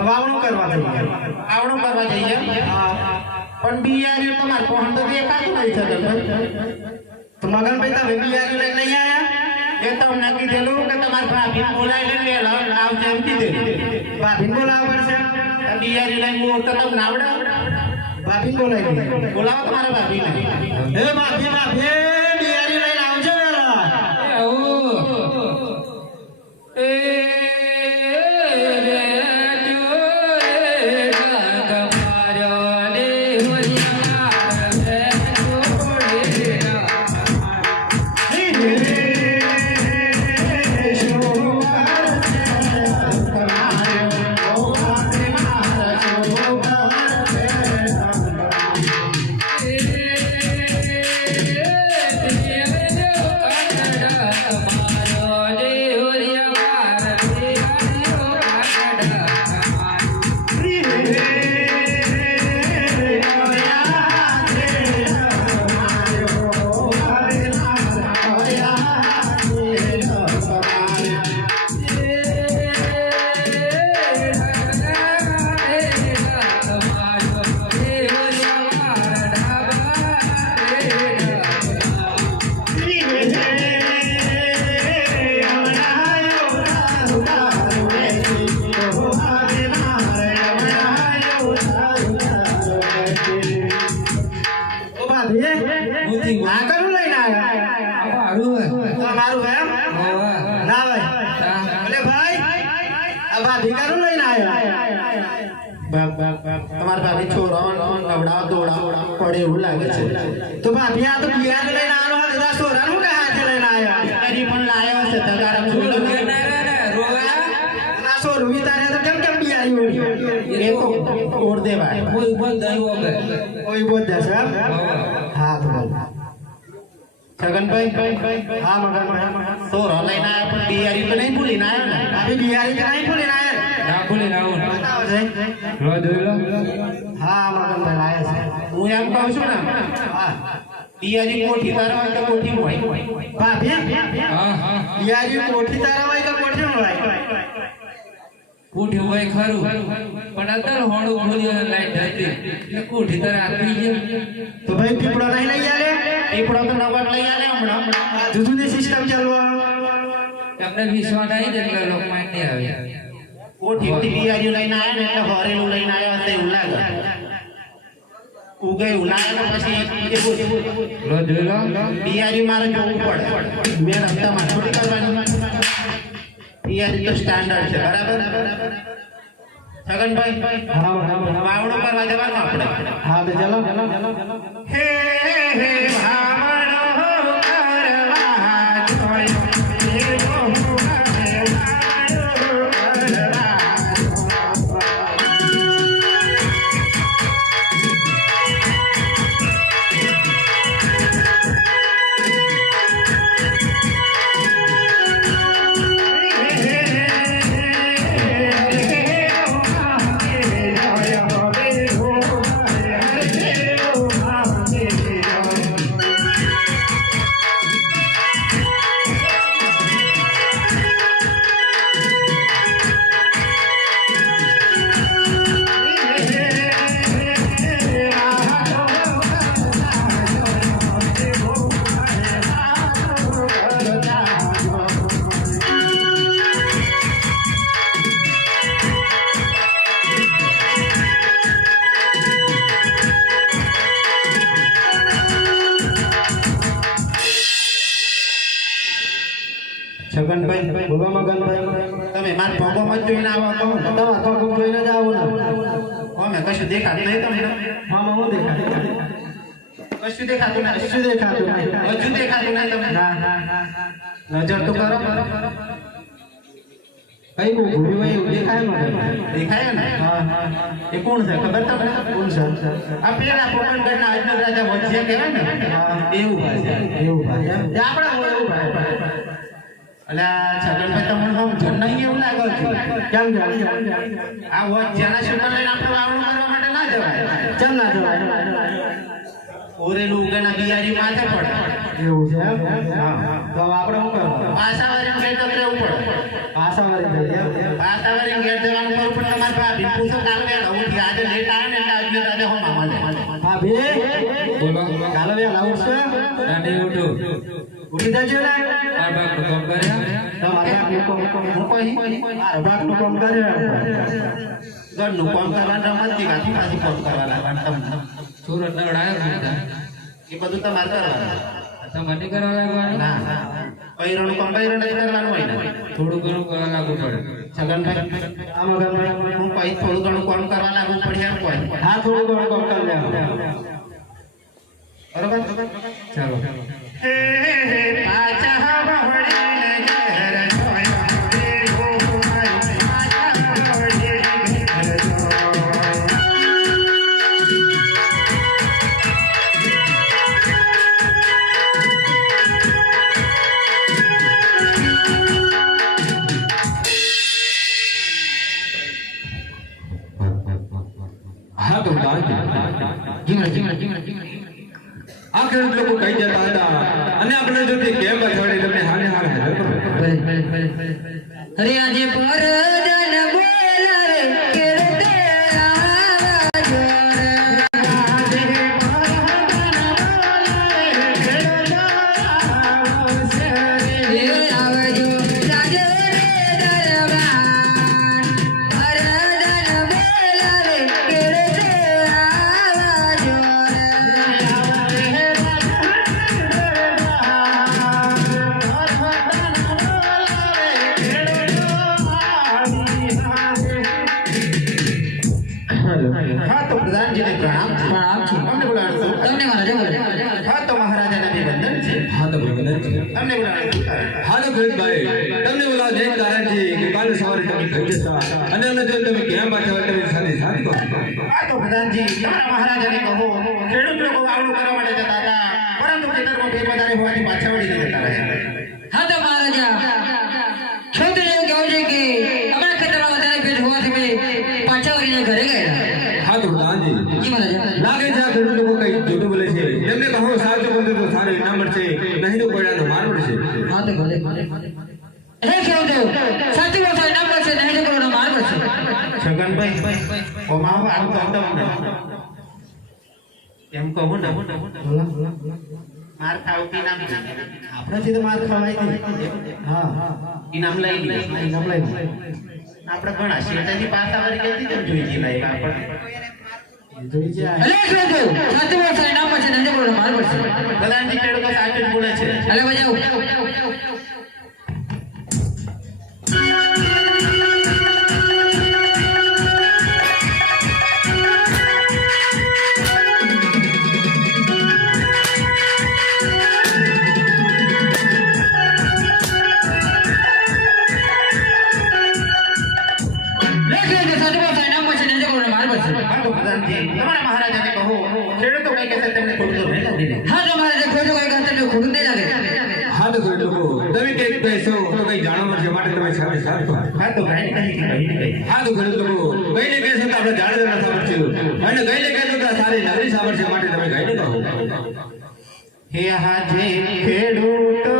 વાવણું કરવા જઈએ આવડું કરવા જઈએ હા પણ બિયારી તમારે પહોંચ તો દેખાતું નહીં છગનભાઈ તો મગનભાઈ તમે બિયારી લઈને નહીં આયા એ તો અમને કીધેલું કે તમારે ભાભી બોલાવી લઈને લે આવજે એમ કીધેલું ભાભીને બોલાવવા પડશે બિયારી લઈને હું તો તમને આવડે ભાભીને બોલાવી દઈએ. બોલાવો તમારા ભાભીને હે ભાભી ભાભી ઓ ભાભી આ કરું લઈને આયા તમારું એમ? ના ભાઈ અરે ભાઈ આ ભાભી કરું લઈને આયા બાપ બાપ બાપ તમારા ભાભી છોરા નવડાવ દોડાવ પડે એવું લાગે છે. તો ભાભી આ તો બિયારી લઈને આવવાનો હતો તો સોરાનું કે હાથે લઈને આયા બિયારી પણ લાયો છે તગારા ના સોરું વિતારે તો ઓળી એ તો ઓઢ દેવાય. કોઈ બોલ દેશે એમ? હા તો છગનભાઈ હા મગન સોરો લઈને આવ્યા પણ બિયારી તો નહીં ભૂલીને આવ્યો ને? ભાભી બિયારી કે નહીં ભૂલીને આયા બતાવો છે. હા મગનભાઈ આયા છે. હું એમ કહું છું ને હા. બિયારી કોઠી તારા હોય તો કોઠી હોય? ભાભી બિયારી કોઠી તારા હોય કે કોઠી હોય? કોઠી હોય ખરું. પણ અત્યારે હોડું ખોલ્યું લાઈટ હતી એટલે કોઠી તારે આપી ગયો તો ભાઈ પીપળો લઈ લઈ આવે પીપળો તો નવા લઈ આવે હમણાં. જુદી જુદુની સિસ્ટમ ચાલવા તમને વિશ્વાસ આવી જાય એટલે લોકમાં નહીં આવે. કોઠી બિયારી લઈને આવ્યા ને એટલે હોરેલું લઈને આવ્યા હતા એવું લાગે. ઉગે ને પછી બિયારી મારે જોવું પડે. મેં રસ્તામાં છોડી કરવાની. તો સ્ટાન્ડર્ડ છે બરાબર? છગનભાઈ હા હા કરવા જવાનું આપણે. હા તો ચલો. હે હે જ જોઈને આવા કહો ને. તો ખૂબ જોઈને જ આવું ને. અમે કશું દેખાતું નહીં તમને. મામા હું દેખાતું કશું દેખાતું ના કશું દેખાતું નહીં. હજુ દેખાતું નહીં તમને. ના ના ના નજર તો કરો. કઈ બહુ ભૂલી હોય એવું દેખાય ને દેખાય ને? હા એ કોણ છે? ખબર તમને? કોણ સર આ પેલા પોપટગઢના અજનર રાજા વચ્ચે કહેવાય ને? એવું ભાઈ એવું ભાઈ આપણા હોય એવું ભાઈ એટલે આ છગનભાઈ તમને સમજો નહીં એવું લાગે છે? કેમ કેમ આ વચ્ચેના શૂટર લઈને આપણે વાવણું કરવા માટે ના જવાય. કેમ ના જવાય? ઓરેલું ઉગેના બિયારી માથે પડે. એવું છે? તો આપણે શું કરવાનું? પાસાવાળી ગેટ તો રહેવું પડે. પાસાવાળી ગેટ એમ? પાસાવાળી ઘેર જવાનું ખરું પણ તમારે ભાભી પૂછો કાલ બે હું આજે લેટ આવે ને એટલે આજે આજે હું મામા ભાભી બોલો. કાલે વહેલા ઉઠશે દાદી ઉઠો. ઉઠી જજો ને. આ બાપ તમારે બાપનું કામ- મારા કરે કામ કરવાનું સુરત નવડાયો એ બધું તમારે કરવાનું તમને કરવા લાગવાનું ના ના હોય ને થોડું ઘણું કરવા લાગુ પડે છગનભાઈ હું પછી થોડું ઘણું કામ કરવા લાગુ પડે હા થોડું ઘણું કામ કરી બરોબર? ચાલો. હા કહી જતા હતા અને આપણે જો કેમ અઠવાડિયે તમને હાને હારે હાજર આજે હા તો પ્રધાનજીને પ્રણામ છે પ્રણામ છે. અમને બોલાવવાનું શું? તમને મહારાજા હા તો મહારાજાને અભિવંદન છે હા તો અભિવંદન છે અમને બોલાવવાનું શું હા તો ખેડૂતભાઈ તમને બોલાવ જય કારણ છે કે કાલે સવારે તમે ભજતા અને અમને જો તમે કેમ અઠવાડિયે તમે સાથે કહો હા તો પ્રધાનજી તમારા મહારાજાને કહો ખેડૂત લોકો વાવણું કરવા માટે જતા હતા પરંતુ ખેતરમાં વધારે હોવાથી પાછા વળી જતા રહ્યા હા તો મહારાજા છોકરી એવું કહેવું છે કે આપણા ખેતરમાં વધારે ભેજ હોવાથી મેં પાછા વળીને ઘરે ગયા હા તો દાંજી જી મહારાજા લાગે છે આ ખેડૂત લોકો કઈ જૂઠું બોલે છે. એમને કહો સાચો બોલતો તો સારું ઇનામ મળશે. નહીં તો કોઈનાનો માર મળશે હા તો ભલે હે ખેડૂતો સાચું બોલશો ઇનામ મળશે નહીં તો કોઈનો માર પડશે. છગનભાઈ કહું તમને એમ કહું ને? માર ખાવ કે આપણાથી તો માર ખવાય હા હા. ઇનામ લઈ ઇનામ લઈ આપણે ઘણા શેઠાજી પાછા વળી તેમ જોઈ જી આપણે જોઈ છે આ. અલે ખેડૂતો સાચું બોલશો ઇનામ આપણે જાણતા ના સાંભળશું અને ગઈને કહેશો તો સારી નગરી સાંભળશે માટે તમે હે હાજે ખેડૂતો